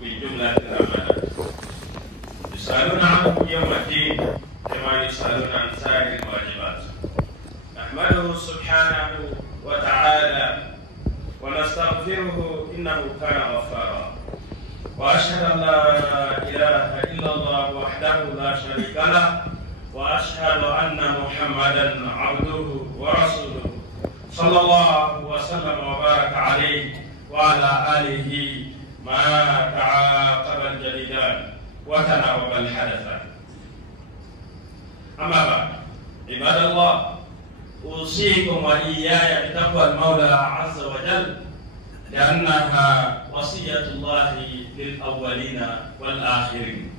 من جملة الأمانات. يسألون عنه يوم الدين كما يسألون عن سائر الواجبات. نحمده سبحانه وتعالى ونستغفره إنه كان غفارا، وأشهد أن لا إله إلا الله وحده لا شريك له، وأشهد أن محمدا عبده ورسوله صلى الله وسلم وبارك عليه وعلى آله ما تعاقب الجديدان وتناوب الحدثان. أما بعد، عباد الله، أوصيكم وإياي بتقوى المولى عز وجل، لأنها وصية الله للأولين والآخرين.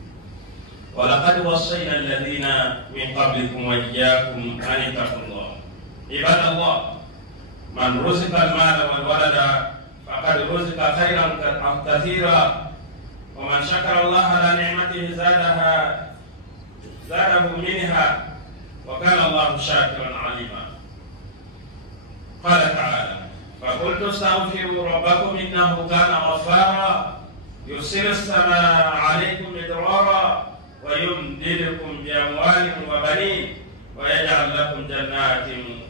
ولقد وصينا الذين من قبلكم وإياكم أن اتقوا الله. عباد الله، من رزق المال والولد فقد رزق خيرا كثيرا، ومن شكر الله على نعمته زاده منها، وكان الله شاكرا عليما. قال تعالى: فقلت استغفروا ربكم إنه كان غفارا يرسل السماء عليكم مدرارا ويمددكم بأموال وبنين ويجعل لكم جنات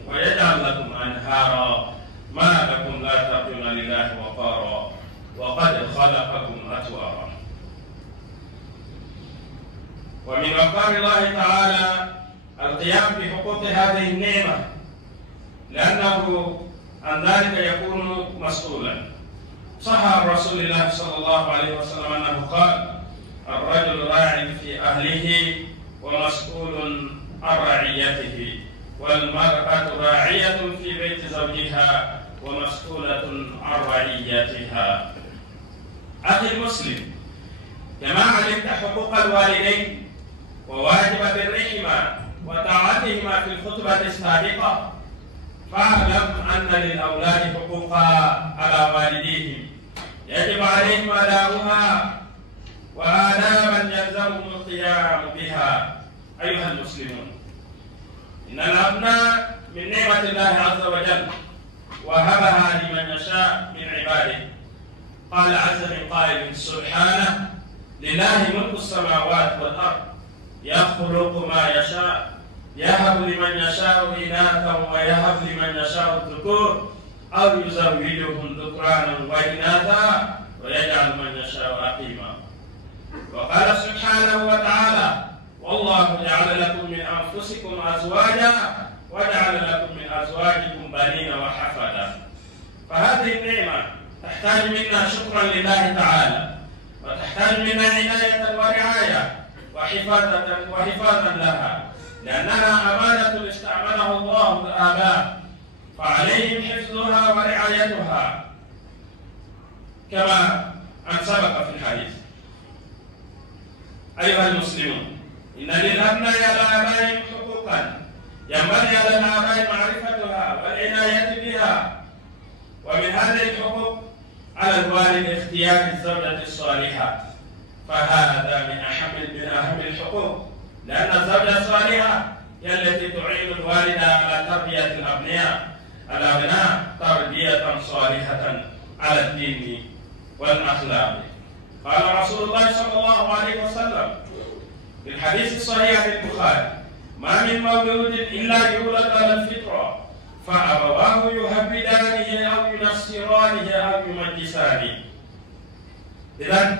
ويجعل لكم أنهارا ما لكم لا ترجون لله وقارا وقد خلقكم أطوارا. ومن وقار الله تعالى القيام بحقوق هذه النعمة، لأنه عن ذلك يكون مسؤولا. صح عن رسول الله صلى الله عليه وسلم أنه قال: الرجل راع في أهله ومسؤول عن رعيته، والمرأة راعية في بيت زوجها ومسؤولة عن رعيتها. أخي المسلم، كما علمت حقوق الوالدين وواجب برهما وطاعتهما في الخطبة السابقة، فاعلم أن للأولاد حقوقا على والديهم يجب عليهم أداؤها وآدابا يلزمهم القيام بها. أيها المسلمون، إن الأبناء من نعمة الله عز وجل وهبها لمن يشاء من عباده. قال عز من قائل سبحانه: لله ملك السماوات والأرض يخلق ما يشاء يهب لمن يشاء إناثا ويهب لمن يشاء الذكور أو يزوجهم ذكرانا وإناثا ويجعل من يشاء عقيما. وقال سبحانه وتعالى: والله جعل لكم من أنفسكم أزواجا وجعل لكم من أزواجكم بنين وحفدا. فهذه النعمة تحتاج منا شكرا لله تعالى، وتحتاج منا عناية ورعاية وحفاظا لها، لأنها أمانة استعملها الله الآباء، فعليهم حفظها ورعايتها كما أن سبق في الحديث. أيها المسلمون، إن للأبناء على آبائهم حقوقا ينبغي على الآباء معرفتها والعناية بها. ومن هذه الحقوق على الوالد اختيار الزوجة الصالحة، فهذا من أهم الحقوق، لأن الزوجة الصالحة هي التي تعين الوالد على تربية الأبناء تربية صالحة على الدين والأخلاق. قال رسول الله صلى الله عليه وسلم في الحديث الصحيح في البخاري: ما من مولود إلا يولد على الفطرة فأبواه يهودانه أو ينصرانه أو يمجسانه. إذن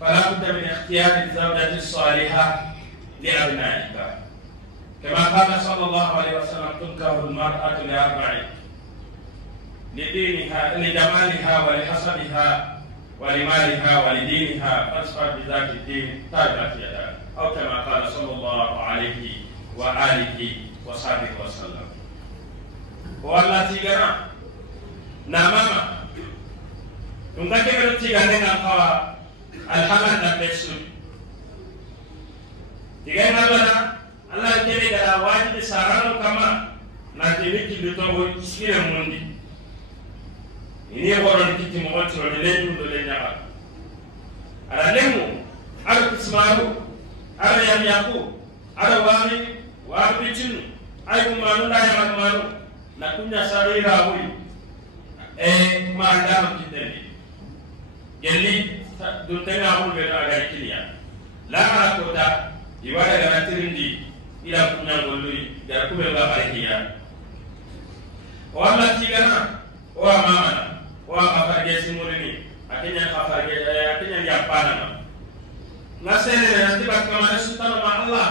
فلا بد من اختيار الزوجة الصالحة لأبنائك، كما قال صلى الله عليه وسلم: تنكح المرأة لأربع: لدينها لجمالها ولحسبها ولمالها ولدينها فاصفر بذات الدين تربت يداك، أو كما قال صلى الله عليه وآله وصحبه وسلم. والله تيجانا نامما تنكر تيجانا نقوا الحمد نبيسون تيجانا لنا الله كذي كذا واجب سارانو كما نتيجة كذا سير موندي ini orang kita mohon suruh lemu dulu nyala. Ada lemu, ada kismaru, ada yang yaku, ada wami cinu, ayu manu dah yang manu, nak punya sari rahui, mandam kita ni. Jadi duntenga hulu be aga kiliya la mara kota iwada gana tirindi ila kunyangolui da kube ba barikiya wala tigana wa mamana wa kafarge simurini akenya kafarge akenya yapana nasere nanti bakama sultan ma Allah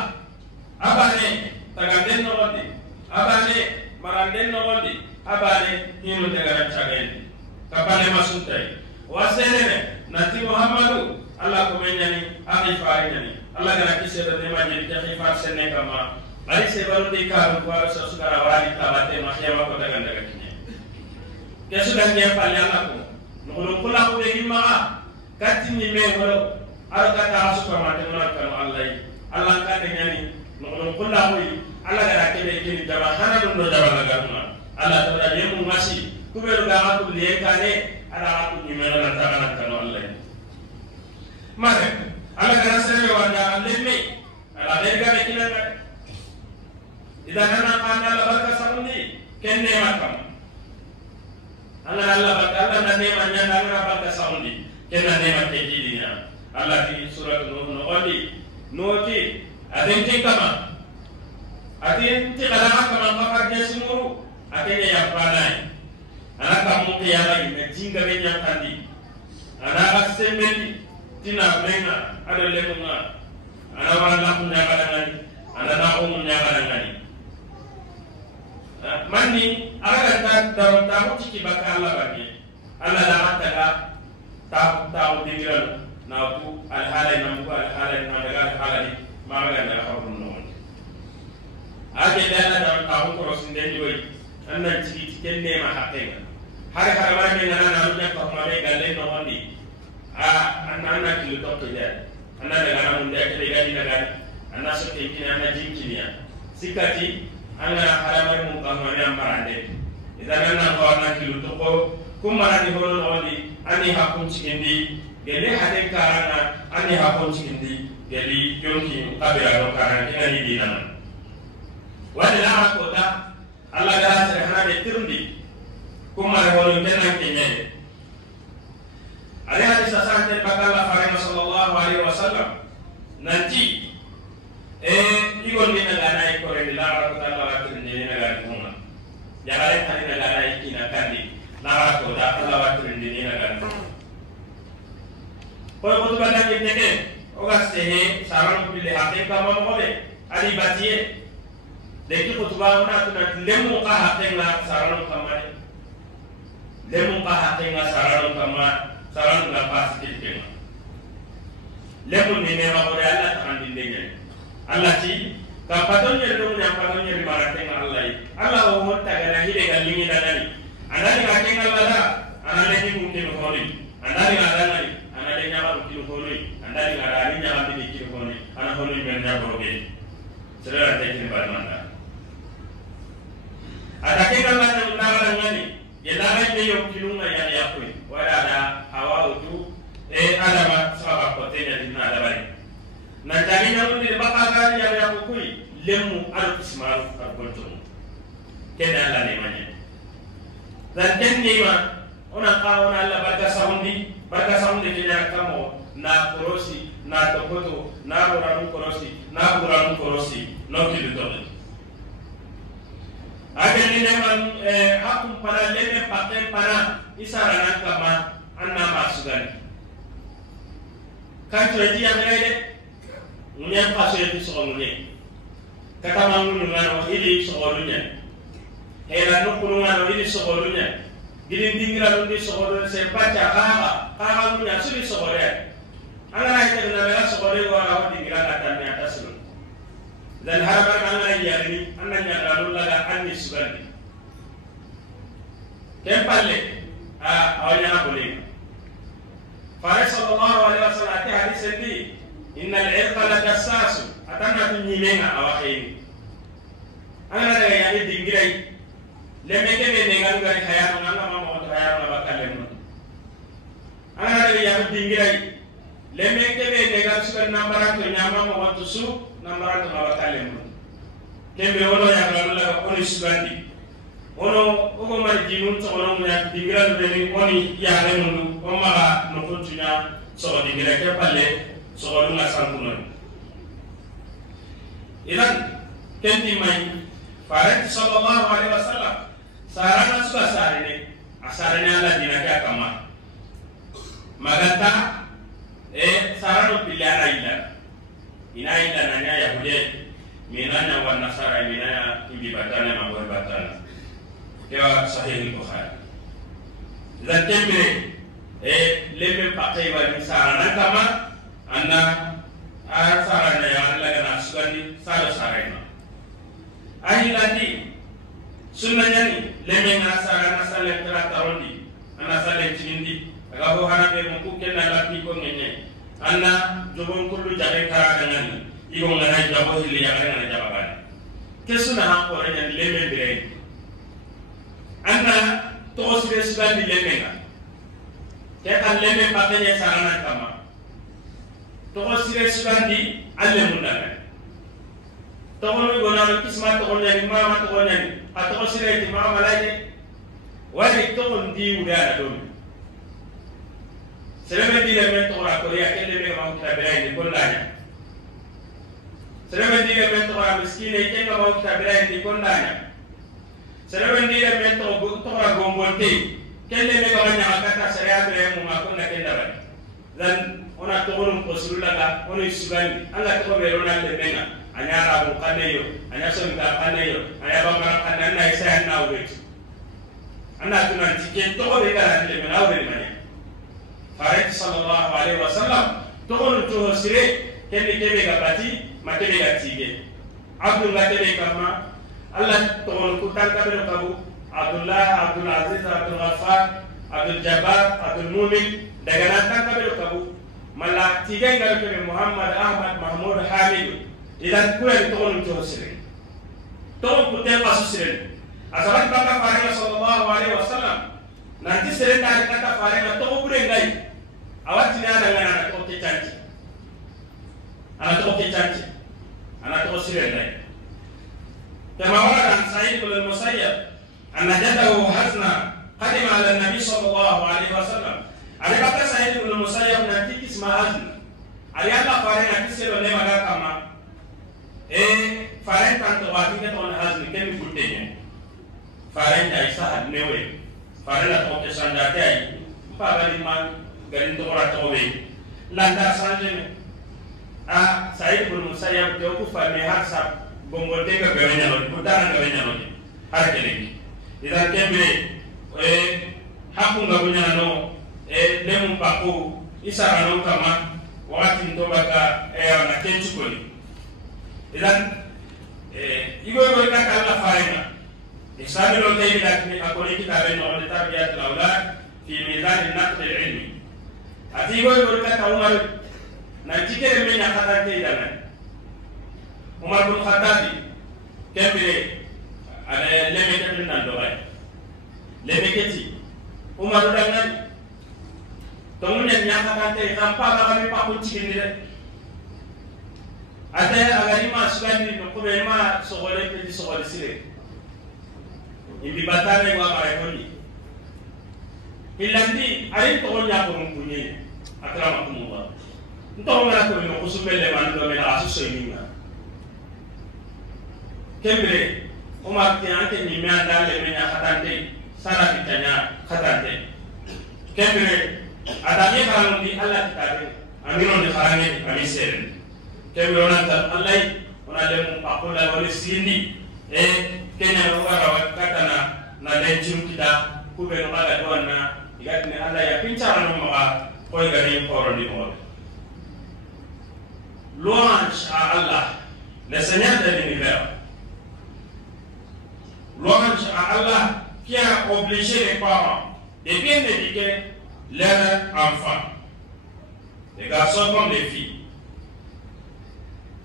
abane taganden no wadi abane maranden no wadi abane hinu tagaran chageni kapale masuntai wasere nanti Muhammadu Allah ko menyani akhi farinani Allah gana kisebe de ma jeni akhi far senne kama ari sebaru de ka ko ara sasukara wali tabate ma hewa ko daga daga kinye kesu dan dia pali Allah ko no kula ko be himma katti ni me horo ara ka ta suka ma de ma kan Allah ka de nyani no kula ko Allah gana kebe kini jaba hana dum do jaba daga kuma Allah to da yemu masi kuberu ga hatu le kane ara hatu ni me na ta kana kan Allah mare Allah gana sere wanda alleme ala de ga kina idan kana kana la barka samundi kenne makam Allah barka Allah na ne manya na barka samundi kenna ne makke jidinya Allah fi surat nur no odi noti adenti kama adenti kala kama kafar jesmuru atene ya panai ana kamu ke yala ina jinga benya kandi ana asemeli tina menga ada lemunga ana wala kunya kadangani ana na umunya kadangani mandi aga ta daru tiki baka Allah bagi Allah da mataga ta dingiran na tu al halai na mu al halai na daga halai maga na harun no age dana da ta ko rosin de ni wai annan tiki kenne ma hakenga har mara me na nya ko ma be galle no hondi anna kilo to ya anna daga na mun da ke ga ni daga anna so ke kina na jinkinya sikati anga haramai mun kamari ambarande idan nan ko na kilo to ko kumara ni hono oli ani hakun cikindi gele hade karana ani hakun cikindi geli jonki kabira do karana ina ni dinana wala la ko da Allah da sare hana de tirndi kumara hono kenan kenye ali hadis asante bakalla farima sallallahu alaihi wasallam nanti igon ni nagana ko re la ko ta la tirndi ni nagana kuma jagare tani nagana ikina kandi nara ko da Allah wa tirindi ni nagana ko ko ba da ni teke o ga sehe saran ko le hakke ka mo mo be ali batiye de ki ko tuba na tuna lemu ka hakke na saran ko ma lemu ka hakke na saran ko ma saran na pas ki ke lemu ni ne ma ko Allah ta handi de Allah ti ka paton ne do nya paton ne marate na Allah o mo ta ga na hide ga lingi da nani anani ga ke ngala anani ni mungkin holi anani ga dani anani nya ba mungkin holi anani ga dani nya ba ni ki holi ana holi men nya ko be sera ta ki ba manda ada ke ngala na ndala ngani ya da ga yo kilunga ya ya ko wala da hawa utu alama saba ko tenya dinna da bari na jagi na mun de baka ga ya ko kuy lemu al ismaru al bontum kena la ne manya dan kenni ma ona ka ona Allah barka saundi kenya kamo na korosi na tokoto na buranu korosi no kidu to ageni ne man hakum para lene paten para isara nan kama anna masugani kan tuji yang ngade ngunya paso itu soalnya kata mangun ngano ili soalnya hela nukuru ngano ili soalnya gidin dingira lundi soalnya sepaca kaha ngunya suri soalnya angana ite ngana soalnya wala dingira katanya atas lu dan harapan angana yani ananya lalu laga anni sugandi kempalle awanya boleh Faris sallallahu alaihi wasallam ati hadis ini innal irqa la dassasu atana tunyimenga awakhini ana daga yani dingirai lemeke be nengal gari hayatu nganga mama to hayatu na bakalle mun ana daga yani dingirai lemeke be nengal suka nambara to nyama mo to su nambara to bakalle mun kembe wono ya ngala la ko ni sugandi ono ogo mari jinun to ono munya dingiral be ni oni ya re mun o maga no to tunya so di gira ke palle so lu nga sanku non idan kenti mai farat sallallahu alaihi wasallam sarana suka sarine asarane ala dinaka kama magata sarano pilana ina ila nanya yahude minana wa nasara minana ibi batana mabor batana kewa sahih bukhari dan tembe lemme pakai wa sarana kama anna sarana ya Allah kana sugandi sala sarana ahilati sunnanyani lemme na sarana sala kala tarondi ana sala chindi aga ho hanabe mo kenna lati ko ngenye anna jobon kullu jabe kara ngani igo ngana jabo hili ya ngana jababan kesuna ha ko renya lemme dire anna to sire sugandi lemme nga ke kan lemme patenya sarana kama to sire sugandi alle mundana to no gona kisma to nyani mama to nyani ato sire ti mama malaje wali to ndi uda do selebe dire men to ra ko ya kele be ma kita berai ni kondanya selebe dire men to ra miskine ke ga ma kita berai ni kondanya selebe dire men to ra gombonte kele be ga nya kata saya be mu ma ko na kenda ba dan ona to on ko sulula ono isugani anga to be rona le menga anyara bu kaneyo anya so nda kaneyo anya ba ma kanana isa na uwe anda tunan tike to be ga le menga uwe mane faret sallallahu alaihi wasallam to on to sire kende kebe ga bati makebe ga tige abdullah kebe kama allah to on ku tan ka be kabu abdullah abdul aziz abdul ghaffar abdul jabbar abdul mumin daga nan tan ka be kabu mala tige ngal kebe muhammad ahmad mahmud hamid idan kuya to on to sire to ku te pasu sire asabat baka faret sallallahu alaihi wasallam nanti sire ta kata faret to bure ngai awati ni ada ngana to ke chanti ana to sire ngai kama wala sa'id bin al-musayyab anna jadahu hasna qadima ala an-nabi sallallahu alaihi wasallam ada kata sa'id bin al-musayyab nanti kisma hazna ayalla fare nanti sire le maga kama fare tanto wati ke ton hazna ke mi kutenya fare dai sa newe fare la to ke sandate ai pa ga man garin to ora to be landa sanje Sa'id bin Musayyab ke ku fa me har sa bongo te ga gawenya no ko dara gawenya no har kele idan kembe haku ngabunya no lemu pako isara no kama wakati ndo baka na kenchu koni idan igo ka kala faina isami lo te lakini akoni kitabe no de tarbiyat al-awlad fi mizan an-naqd al-ilmi ati go ka taumar na jikere me nya kata ke dana Umar bin Khattab kembe ada leme ke nan do bay leme ke ti Umar dangan to mun nya kata ke kampa ba mi pa ku ci ni de ate agari ma sugandi no ko be ma sogole ke di sogole sire imbi batare wa bare ko ni ilandi ari to nya ko mun kunye akramakumullah nto ngara ko no kusumele man do mena asu soyinga kembre Umar ti anke ni me anda le mena khatante sara bitanya khatante kembre adami karundi Allah kitabe amino ni kharange ami sere kembre ona ta Allah ona le mu pakola wali sindi kenya no wara katana na lenjum kita kube no baga dona igatne Allah ya pincara no ma ko gari ko ro mo. Louange à Allah, le Seigneur de l'univers. Louange à Allah qui a obligé les parents de bien éduquer leurs enfants, les garçons comme les filles.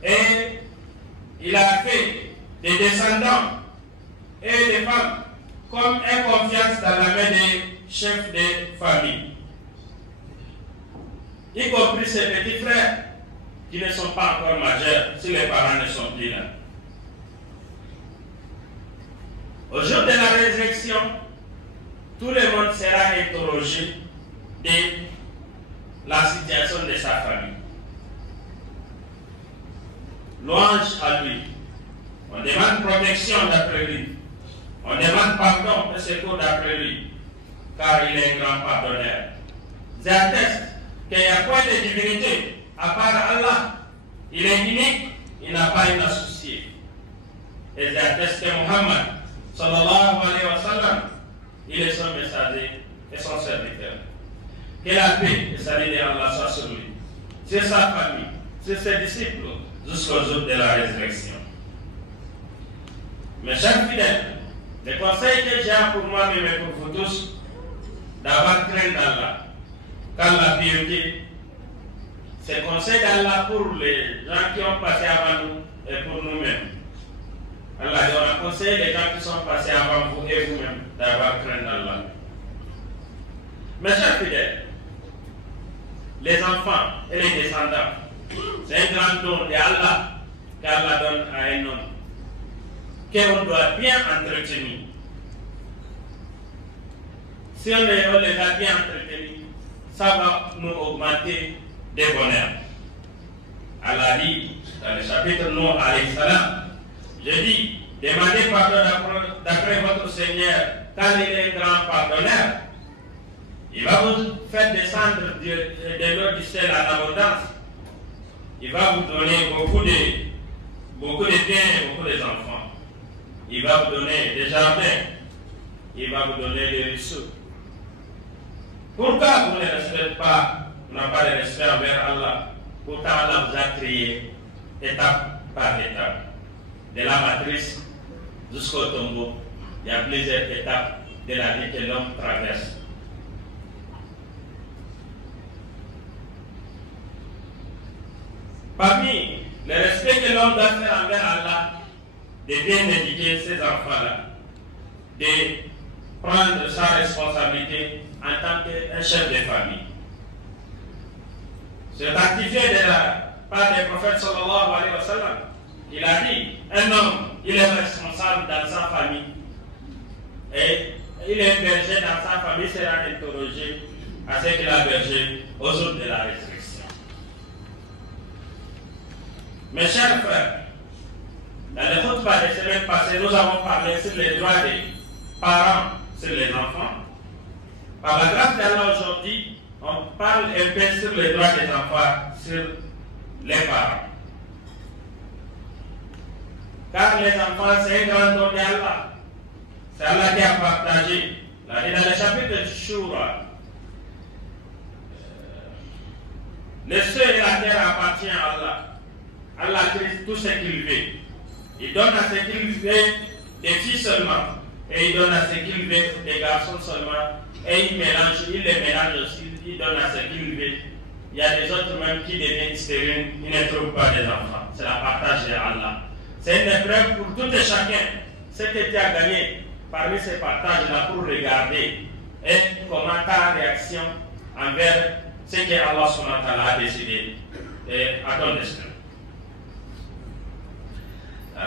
Et il a fait des descendants et des femmes comme une confiance dans la main des chefs de famille, y compris ses petits frères qui ne sont pas encore majeurs si les parents ne sont plus là. Au jour de la résurrection, tout le monde sera interrogé de la situation de sa famille. Louange à lui. On demande protection d'après lui. On demande pardon et secours d'après lui, car il est grand pardonneur. J'atteste qu'il n'y a point de divinité à part Allah. Il est unique, il n'a pas une associée. Et j'atteste que Muhammad, sallallahu alayhi wa sallam, il est son messager et son serviteur. Que la paix et salut d'Allah soit sur lui, sur sa famille, sur ses disciples, jusqu'au jour de la résurrection. Mes chers fidèles, le conseil que j'ai pour moi-même et pour vous tous, d'avoir crainte d'Allah, car la piété, c'est conseil d'Allah pour les gens qui ont passé avant nous et pour nous-mêmes. Allah dit, on a conseillé les gens qui sont passés avant vous et vous-même d'avoir crainte d'Allah. Mes chers fidèles, les enfants et les descendants, c'est un grand don d'Allah qu'Allah donne à un homme qu'on doit bien entretenir. Si on les a bien entretenus, ça va nous augmenter des bonheurs. Allah dit dans le chapitre Nuh alayhi salam, je dis, demandez pardon d'après votre Seigneur, car il est grand pardonneur. Il va vous faire descendre de l'eau du ciel en abondance. Il va vous donner beaucoup de biens et beaucoup d'enfants. Il va vous donner des jardins. Il va vous donner des ruisseaux. Pourquoi vous ne respectez pas, vous n'avez pas de respect envers Allah? Pourtant Allah vous a créé étape par étape. De la matrice jusqu'au tombeau, il y a plusieurs étapes de la vie que l'homme traverse. Parmi le respect que l'homme doit faire envers Allah, de bien éduquer ses enfants-là, de prendre sa responsabilité en tant qu'un chef de famille. C'est actifié de la part des prophètes sallallahu alayhi wa sallam. Il a dit, un homme, il est responsable dans sa famille. Et il est berger dans sa famille, sera interrogé à ce qu'il a berger aux jours de la résurrection. Mes chers frères, dans les khutbahs des semaines passées, nous avons parlé sur les droits des parents sur les enfants. Par la grâce d'Allah aujourd'hui, on parle un peu sur les droits des enfants sur les parents. Car les enfants, c'est un grand don d'Allah. C'est Allah qui a partagé. Dans le chapitre du Shura, les cieux et la terre appartiennent à Allah. Allah crée tout ce qu'il veut. Il donne à ce qu'il veut des filles seulement. Et il donne à ce qu'il veut des garçons seulement. Et il les mélange aussi. Il donne à ce qu'il veut. Il y a des autres même qui deviennent stériles. Ils ne trouvent pas des enfants. C'est la partage d'Allah. C'est une épreuve pour tout et chacun. Ce que tu as gagné parmi ces partages-là pour regarder et comment ta réaction envers ce que Allah subhanahu wa ta'ala a décidé et à ton destin.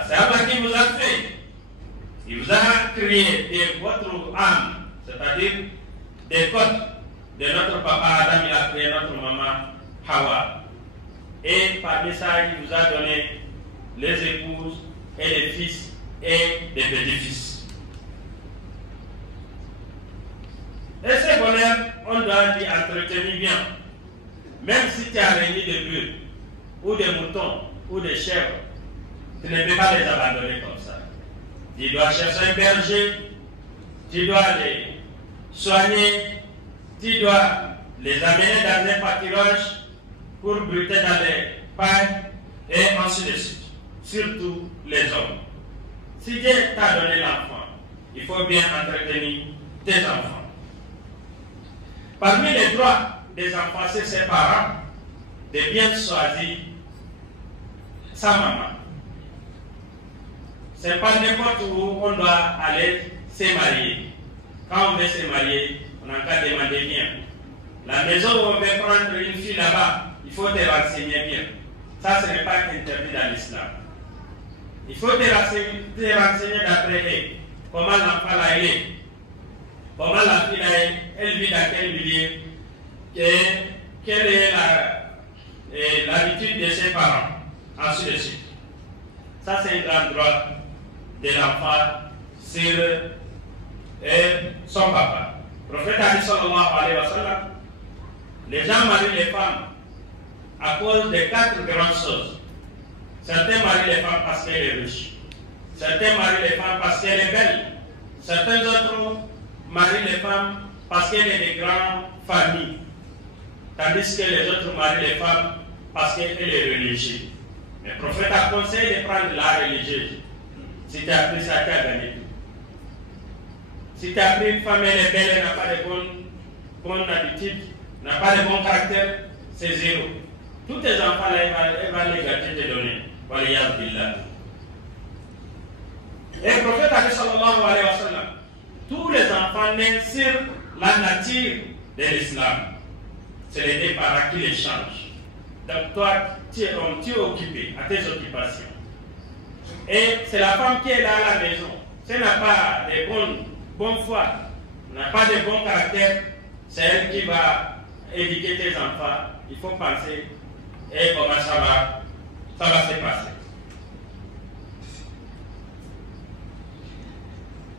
C'est Allah qui vous a fait. Il vous a créé de votre âme, c'est-à-dire des côtes de notre papa Adam, il a créé notre maman Hawa. Et parmi ça, il vous a donné les épouses et les fils et les petits-fils. Et ces bonheurs, on doit les entretenir bien. Même si tu as réuni des bœufs, ou des moutons, ou des chèvres, tu ne peux pas les abandonner comme ça. Tu dois chercher un berger, tu dois les soigner, tu dois les amener dans un pâturage pour brûler dans les pailles et ainsi de suite. Surtout les hommes. Si Dieu t'a donné l'enfant, il faut bien entretenir tes enfants. Parmi les droits des enfants, c'est ses parents de bien choisir sa maman. Ce n'est pas n'importe où on doit aller se marier. Quand on veut se marier, on n'a qu'à demander bien. La maison où on veut prendre une fille là-bas, il faut te renseigner bien. Ça, ce n'est pas interdit dans l'islam. Il faut te renseigner d'après elle. Comment l'enfant là il est. Comment la fille là elle vit dans quel milieu. Et quelle est l'habitude de ses parents, ainsi de suite. Ça, c'est un grand droit de l'enfant sur son papa. Le prophète a dit, sallallahu alayhi wa sallam, les gens marient les femmes à cause de 4 grandes choses. Certains marient les femmes parce qu'elle est riche. Certains marient les femmes parce qu'elle est belle. Certains autres marient les femmes parce qu'elle est de grandes familles. Tandis que les autres marient les femmes parce qu'elle est religieuse. Le prophète a conseillé de prendre la religieuse. Si tu as pris ça, tu as gagné tout. Si tu as pris une femme, elle est belle, elle n'a pas de bonne habitude, n'a pas de bon caractère, c'est zéro. Tous tes enfants, là, elle va les gâter, te donner. Waliyaz billah. Et le prophète a dit, sallallahu alayhi wa sallam, tous les enfants nés sur la nature de l'islam, c'est les deux parents qui les changent. Donc toi, tu es occupé à tes occupations. Et c'est la femme qui est là à la maison. Si elle n'a pas de bonne foi, n'a pas de bon caractère, c'est elle qui va éduquer tes enfants. Il faut penser et comment ça va se passer.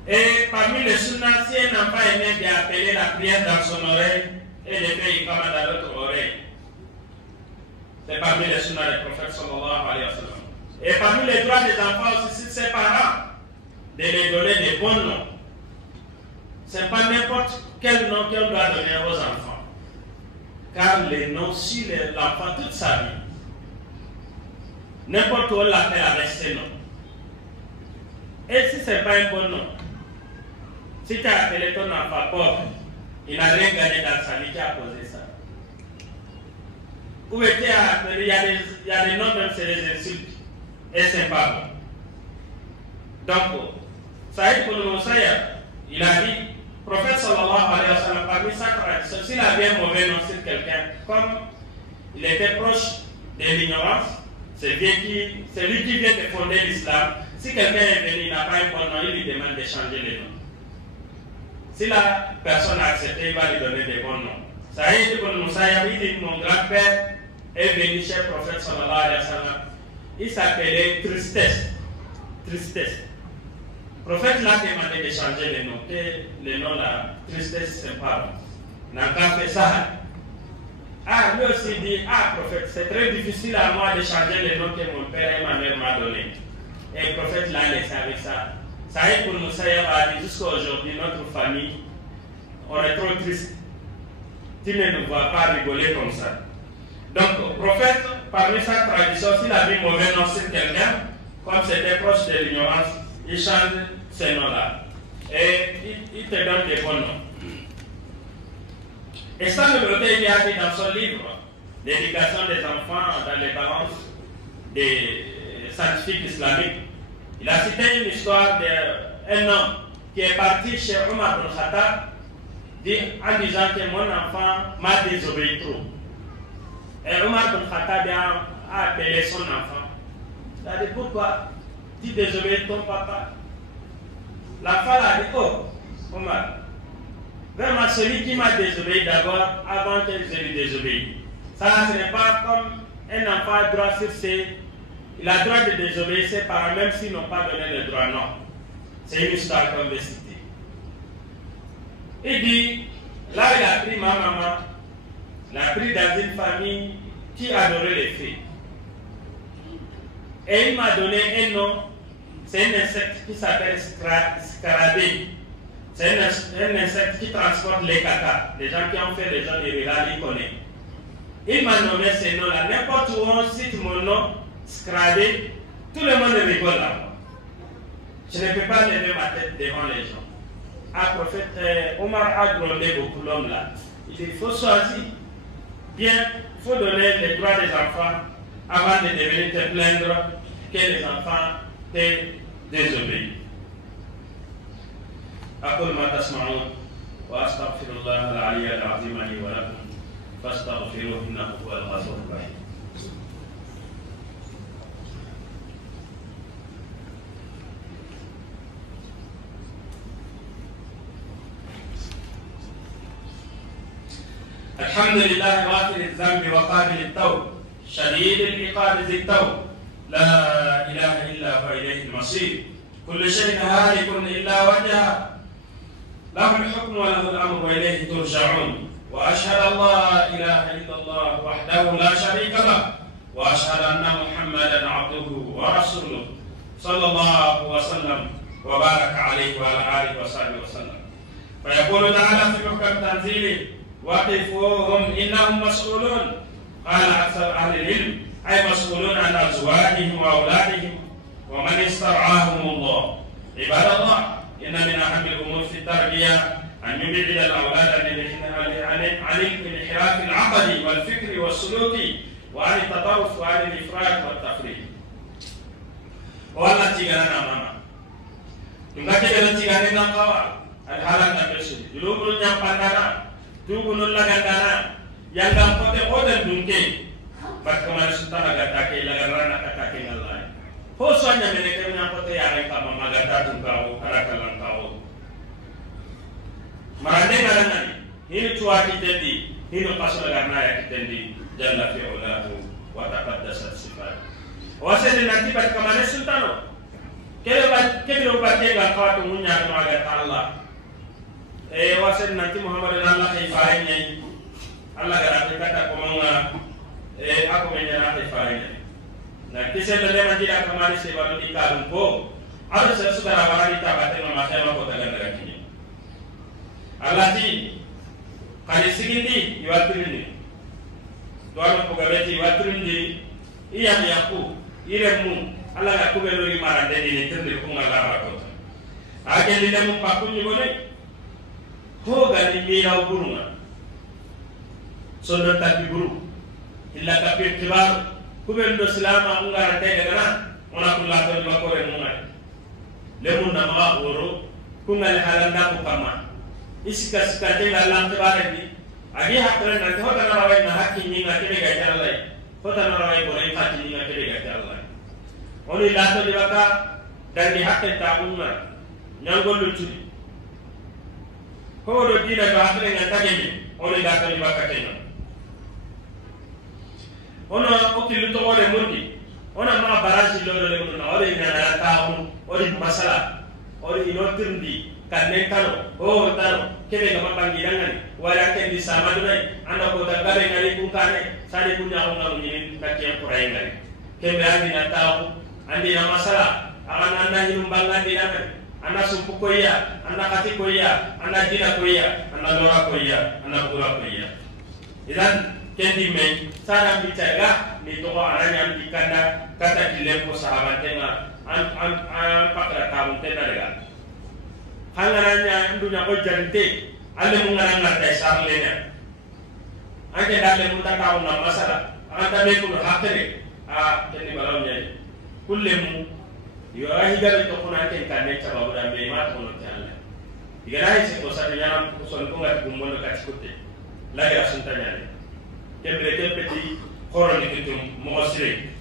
Et parmi les sunnas, si un enfant est né d'appeler la prière dans son oreille et de faire une femme dans l'autre oreille, c'est parmi les sunnas du prophète sallallahu alayhi wa sallam. Et parmi les droits des enfants aussi, c'est ses parents de les donner des bons noms. Ce n'est pas n'importe quel nom qu'on doit donner aux enfants. Car les noms suivent l'enfant toute sa vie. N'importe où on l'appelle avec ses noms. Et si ce n'est pas un bon nom, si tu as appelé ton enfant pauvre, il n'a rien gagné dans sa vie, tu as posé ça. Ou tu as appelé, il y a des noms, même c'est des insultes. Et c'est pas bon. Donc, Saïd ibn Musayyab, il a dit, prophète sallallahu alayhi wa sallam, parmi sa tradition, s'il avait un mauvais nom sur quelqu'un, comme il était proche de l'ignorance, c'est lui qui vient de fonder l'islam. Si quelqu'un est venu, il n'a pas un bon nom, il lui demande de changer les noms. Si la personne a accepté, il va lui donner des bons noms. Saïd ibn Musayyab, il dit, mon grand-père est venu chez le prophète sallallahu alayhi wa sallam. Il s'appelait Tristesse. Tristesse. Le prophète l'a demandé de changer les noms. Que les noms là, Tristesse, c'est pas bon. N'a pas fait ça. Ah, lui aussi dit, ah, prophète, c'est très difficile à moi de changer les noms que mon père et ma mère m'ont donné. Et le prophète l'a laissé avec ça. Saïd ibn Musayyab a dit, jusqu'à aujourd'hui, notre famille, on est trop triste. Tu ne nous vois pas rigoler comme ça. Donc, le prophète, parmi sa tradition, s'il avait mauvais nom sur quelqu'un, comme c'était proche de l'ignorance, il change ces noms-là. Et il te donne des bons noms. Et ça, le Bretagne, il a dit dans son livre, L'éducation des enfants dans les balances des scientifiques islamiques, il a cité une histoire d'un homme qui est parti chez Omar ibn Khattab en disant que mon enfant m'a désobéi trop. Et Omar ibn Khattab a appelé son enfant. Il a dit, pourquoi tu désobéis ton papa? L'enfant a dit, oh, Omar, vraiment celui qui m'a désobéi d'abord avant que je lui désobéisse. Ça, ce n'est pas comme un enfant a droit sur ses... Il a le droit de désobéir ses parents, même s'ils n'ont pas donné le droit, non. C'est une histoire qu'on veut citer. Il dit, là il a pris ma maman, il a pris dans une famille qui adorait les fées. Et il m'a donné un nom, c'est un insecte qui s'appelle scarabée. C'est un insecte qui transporte les caca. Les gens qui ont fait les gens rurales, ils connaissent. Il m'a nommé ces noms-là. N'importe où on cite mon nom, scarabée, tout le monde rigole là. Je ne peux pas lever ma tête devant les gens. Ah, prophète, Omar a grondé beaucoup l'homme là. Il dit, il faut choisir. Bien, il faut donner les droits des enfants avant de devenir te plaindre que les enfants te désobéissent. أقول ما تسمعون وأستغفر الله العلي العظيم لي ولكم فاستغفروه إنه هو الغفور الرحيم. الحمد لله غافر الذنب وقابل التوب شديد العقاب ذي التوب لا إله إلا هو إليه المصير كل شيء هالك إلا وجهه له الحكم وله الأمر وإليه ترجعون وأشهد أن لا إله إلا الله وحده لا شريك له وأشهد أن محمدا عبده ورسوله صلى الله وسلم وبارك عليه وعلى آله وصحبه وسلم فيقول تعالى في محكم تنزيله وقفوهم إنهم مسؤولون قال أكثر أهل العلم أي مسؤولون عن أزواجهم وأولادهم ومن استرعاهم الله عباد الله إن من أهم الأمور في التربية أن يبعد الأولاد عن الانحراف العقدي والفكري والسلوكي وعن التطرف وعن الإفراط والتفريط. والله تيجانا ماما. تمكن أن تيجانا قوا الحالة نبشر. يلوبون يوم pandana, tubuhun lagandana, yang gampang terkodan mungkin. Bagaimana sultan agak tak ilagarana kata kenalai. Hosanya mereka menyangkut yang kama magata tungkau karakalan kau. Marane ngarangan ini cua kitendi, ini pasal karena ya kitendi jalla fi'ulahu wa taqaddasat sifat. Wasai nanti pada kemana sultano? Kelo baca enggak kau tu munya magata Allah. Wasai nanti Muhammad Allah kaifarnya. Allah kata komanga aku menyerah kaifarnya. Nah, kisah dalam tidak kemarin sebab di Kalungko ada sesuatu orang di tabat yang masalah kota negara ini. Allah di kali segini iwatrin ini, tuan pegawai iwatrin di iya aku iremu Allah aku beluri marah dan ini terjadi pengalara kota. Agen di dalam pakunya boleh, ho gali mirau burungan, sondor tapi buru, illa tapi kibar. Kubendo selama ungara tega kana ona kula to ba ko re munga lemun na ma oro kungal halanda ko kama iska ska tega lam te bare ni agi hakre na to ta na rawai na hakki ni na kebe ga jalai to ta na rawai ko re hakki ni na kebe ga jalai oni la to dibaka dan ni hakke ta unna nyangol lutu ko do dina to hakre na tageni oni la to dibaka tena ona okilu to ore mundi ona ma baraji lolo le mun ore ina na tawu ore masala ore inotirndi kanne tano o tano kebe ga mabangi dangan wala ke di sama dunai anda ko da gabe ngari ku kane sari punya on ngamu ni takiya kurai ngari kebe andi na tawu andi na masala akan anda hirum bangan di dangan anda sumpu koya anda kati koya anda jina koya anda lora koya anda pura koya idan kendi men sarang bicara ni to aranya dikanda kata dilempo sahabat tenga an pakra kaum tenarega hangaranya dunya ko jante ale mungaranga ta sarlena ake dale munta kaum na masala anta be ko hakere kendi balawnya kullemu yo ahiga to kuna ken kanne sababu da be ma to no talla digara ise to sa nyana ko son ko ngati gumbono ka chikutte lagi asuntanya kembre kempeti koroni kitum mu'asiri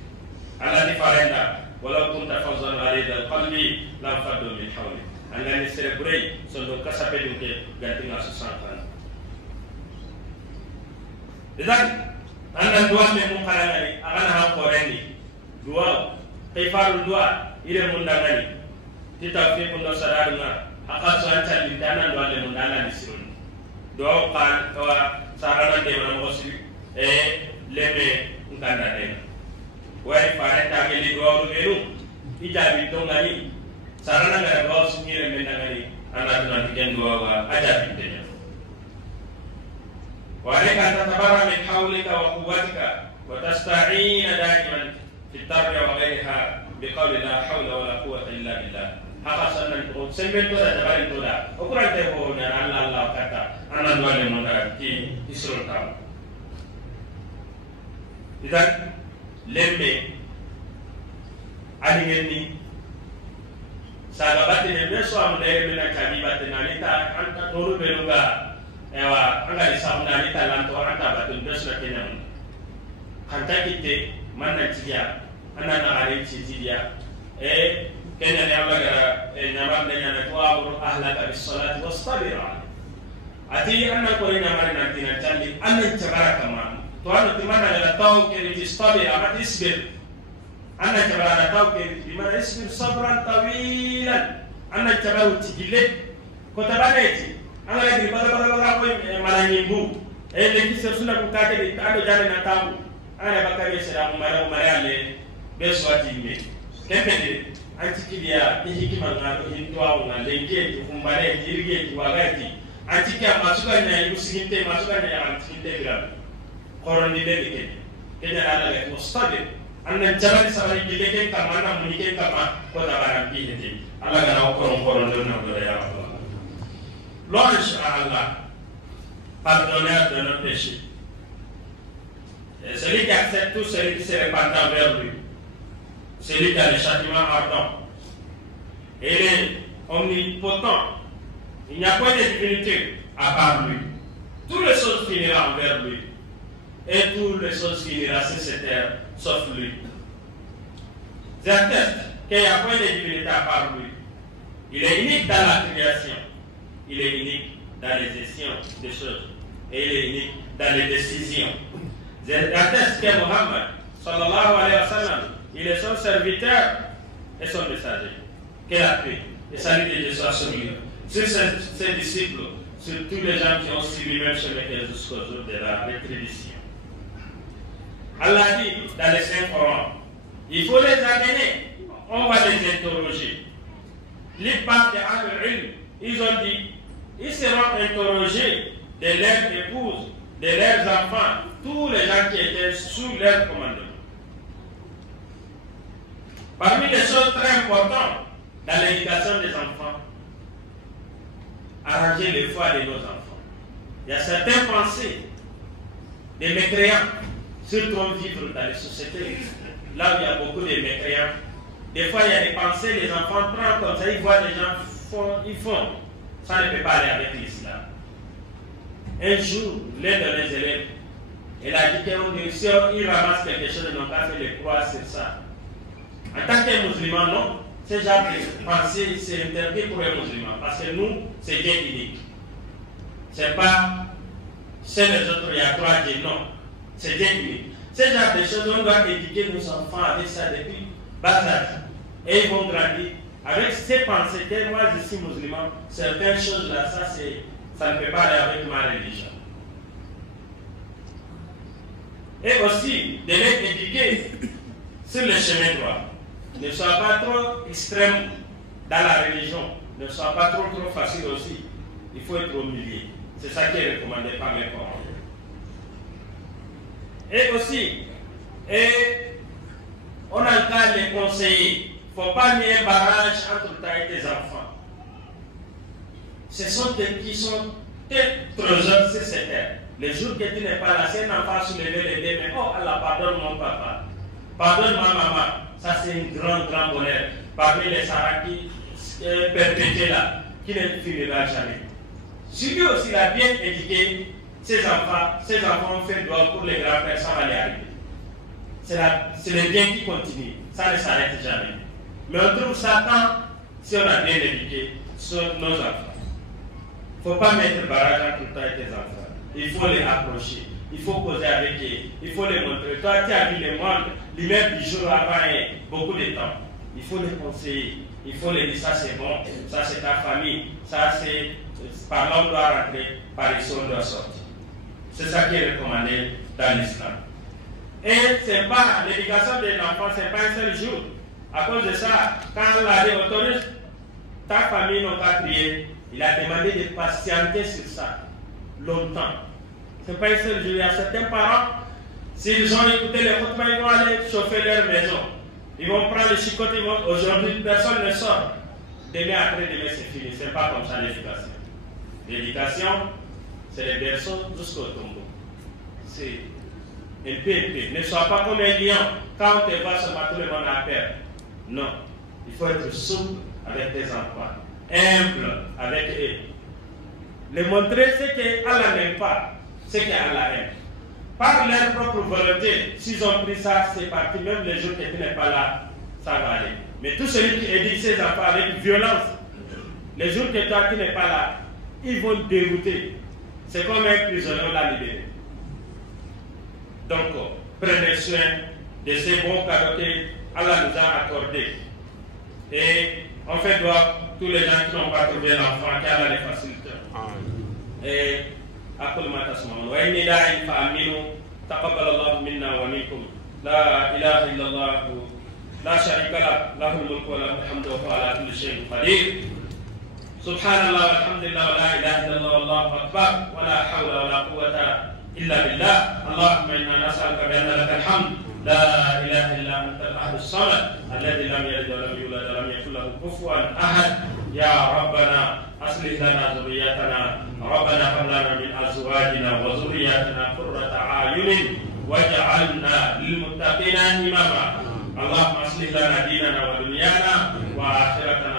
ala di farenda walau kunta fawzan ghalidal qalbi lam faddu min hawli angani serebrei sondo kasape duke ganti ngasu santan dan anda dua memang karangani akan hal korendi dua kaifarul dua ire mundangani kita fi kundo sadarunga akal suancan lintanan dua le mundana disirun dua kan kawa sarana de mu'asiri leme nganda ne way farenta ke li do menu ijabi to ngani sarana ngara do singire men ngani ana tuna tiken do wa ajabi tenya wa alaka tatabara min hawlika wa quwwatika wa tasta'ina da'iman fi tarbiya wa ghayriha biqawli la hawla wa la quwwata illa billah haka sannan to semben to da tabari to da okurante ho na Allah kata ana do le monda ti isrul ta idan lembe adingen ni saga batte ne beso am de mena tabi batte na lita anta toru beluga ewa anga di sauna lita lanto anta batte beso na kenyam kanta kitte manna tiya ana na ari tiya kenya ne Allah gara nyamam de nyana to amru ahlaka bis salati wastabir ati anna ko ina mari na tina jalli anna tabara kama to anna timana la taw ke ni stabi ama isbir anna tabara taw ke ni ma isbir sabran tawilan anna tabaru tigile ko tabaneti anna la di bala ko mala nyimbu e le ki suna ko kake di ado jare na taw ana bakare sera mara ale be swati me kepede antikilia hikima ngalo hindwa na lenge kumbale dirige kiwagati antikia masuka na yusiginte masuka na antikinte bila koroni leke kenya ala le mustabe anna jabal sabari gileke kamana munike kama ko da barambi hete ala gana koron donna do ya Allah Lord Allah pardonneur de nos péchés et celui qui accepte tout celui qui se répand vers lui, celui qui a le châtiment ardent. Il est omnipotent. Il n'y a pas de divinité à part lui. Toutes les choses finiront envers lui. Et toutes les choses finiront sur cette terre, sauf lui. J'atteste qu'il n'y a pas de divinité à part lui. Il est unique dans la création. Il est unique dans les gestions des choses. Et il est unique dans les décisions. J'atteste que Mohammed, sallallahu alayhi wa sallam, il est son serviteur et son messager. Que la paix et salut de Dieu soit sur lui, sur ses disciples, sur tous les gens qui ont suivi même chemin jusqu'au jour de la rétribution. Allah dit dans les Saint-Coran, il faut les amener, on va les interroger. Les parents de ils ont dit, ils seront interrogés de leurs épouses, de leurs enfants, tous les gens qui étaient sous leur commandement. Parmi les choses très importantes dans l'éducation des enfants, arranger les foi de nos enfants. Il y a certaines pensées des mécréants, surtout on vivre dans les sociétés, là où il y a beaucoup de mécréants. Des fois, il y a des pensées, les enfants prennent comme ça, ils voient les gens ils font. Ça ne peut pas aller avec l'islam. Un jour, l'un de mes élèves, il a dit qu'il ramasse quelque chose, ils n'ont pas fait les croix sur ça. En tant que musulman, non, ce genre de pensée, c'est interdit pour les musulmans, parce que nous, c'est bien unique. C'est pas chez les autres, il y a trois dieux, non, c'est bien unique. Ce genre de choses, on doit éduquer nos enfants avec ça depuis bas âge. Et ils vont grandir avec ces pensées que moi, je suis musulman, certaines choses là, ça ne peut pas aller avec ma religion. Et aussi, de les éduquer sur le chemin droit. Ne sois pas trop extrême dans la religion, ne sois pas trop facile aussi. Il faut être au milieu. C'est ça qui est recommandé par mes parents. Et aussi, on a le cas de conseiller. Il ne faut pas mettre un barrage entre toi et tes enfants. Ce sont eux qui sont trop jeunes sur cette terre. Le jour que tu n'es pas là, c'est un enfant soulever les deux, mais oh Allah, pardonne mon papa, pardonne ma maman. Ça, c'est un grand bonheur. Parmi les Sarah qui perpétués là, qui ne finira jamais. Si lui aussi a bien éduqué ses enfants ont fait droit pour les grands-pères, ça va les arriver. C'est le bien qui continue. Ça ne s'arrête jamais. Mais on trouve ça quand, si on a bien éduqué sur nos enfants. Il ne faut pas mettre barrage entre toi et tes enfants. Il faut les approcher. Il faut causer avec eux. Il faut les montrer. Toi, tu as vu le monde, l'hiver du jour avant beaucoup de temps. Il faut les conseiller. Il faut les dire ça c'est bon, ça c'est ta famille, ça c'est par là on doit rentrer, par ici on doit sortir. C'est ça qui est recommandé dans l'islam. Et c'est pas l'éducation de l'enfant, c'est pas un seul jour. À cause de ça, quand Allah autorise ta famille n'a pas prié, il a demandé de patienter sur ça longtemps. C'est pas un seul jour. Il y a certains parents, s'ils ont écouté les khutbahs, ils vont aller chauffer leur maison. Ils vont prendre le chicote, aujourd'hui personne ne sort. Demain après-demain c'est fini. Ce n'est pas comme ça l'éducation. L'éducation, c'est le berceau jusqu'au tombeau. C'est un peu épais. Ne sois pas comme un lion. Quand on te voit se battre, tout le monde a peur. Non. Il faut être souple avec tes enfants. Humble avec eux. Les montrer ce que Allah n'aime pas, ce que Allah aime. Par leur propre volonté, s'ils ont pris ça, c'est parti. Même les jours que tu n'es pas là, ça va aller. Mais tout celui qui éduque ses enfants avec violence, les jours que toi tu n'es pas là, ils vont dérouter. C'est comme un prisonnier, on l'a libéré. Donc, prenez soin de ces bons cadeaux que Allah nous a accordés. Et on fait droit tous les gens qui n'ont pas trouvé l'enfant, qu'Allah les facilite. Et أقول ما تسمعون وإني داع فآمنوا تقبل الله منا ومنكم لا إله إلا الله لا شريك له له الملك وله الحمد وهو على كل شيء قدير سبحان الله والحمد لله ولا إله إلا الله والله أكبر ولا حول ولا قوة إلا بالله اللهم إنا نسألك بأن لك الحمد لا إله إلا أنت الأحد الصمد الذي لم يلد ولم يولد ولم يكن له كفوا أحد يا ربنا أصلح لنا ذريتنا ربنا هب لنا من أزواجنا وذرياتنا قرة أعين واجعلنا للمتقين إماما اللهم أصلح لنا ديننا ودنيانا وآخرتنا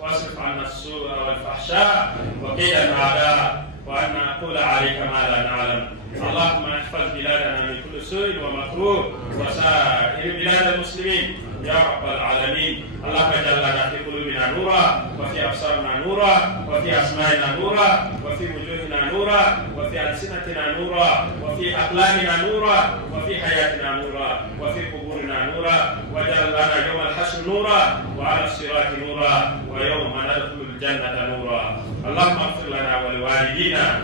واصرف عنا السوء والفحشاء وكيد الأعداء وأن نقول عليك ما لا نعلم اللهم احفظ بلادنا من كل سوء ومكروه وسائر بلاد المسلمين يا رب العالمين اللهم اجعل لنا في قلوبنا نورا وفي أبصارنا نورا وفي أسماعنا نورا وفي وجوهنا نورا وفي ألسنتنا نورا وفي أقلامنا نورا وفي حياتنا نورا وفي قبورنا نورا واجعل لنا يوم الحشر نورا وعلى الصراط نورا ويوم ندخل الجنة نورا اللهم اغفر لنا ولوالدينا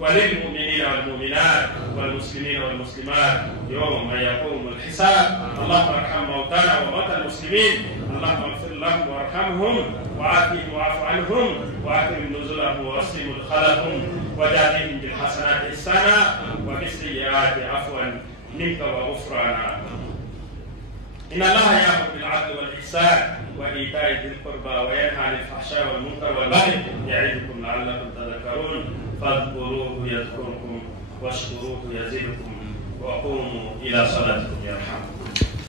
وللمؤمنين والمؤمنات والمسلمين والمسلمات يوم يقوم الحساب اللهم ارحم موتانا وموتى المسلمين اللهم اغفر لهم وارحمهم وعافهم واعف عنهم واكرم نزلهم ووسع مدخلهم وجازهم بالحسنات إحسانا وبالسيئات عفوا منك وغفرانا إن الله يأمر بالعدل والإحسان وإيتاء ذي القربى وينهى عن الفحشاء والمنكر والبغي يعظكم لعلكم تذكرون فاذكروه يذكركم واشكروه يزدكم وقوموا إلى صلاتكم يرحمكم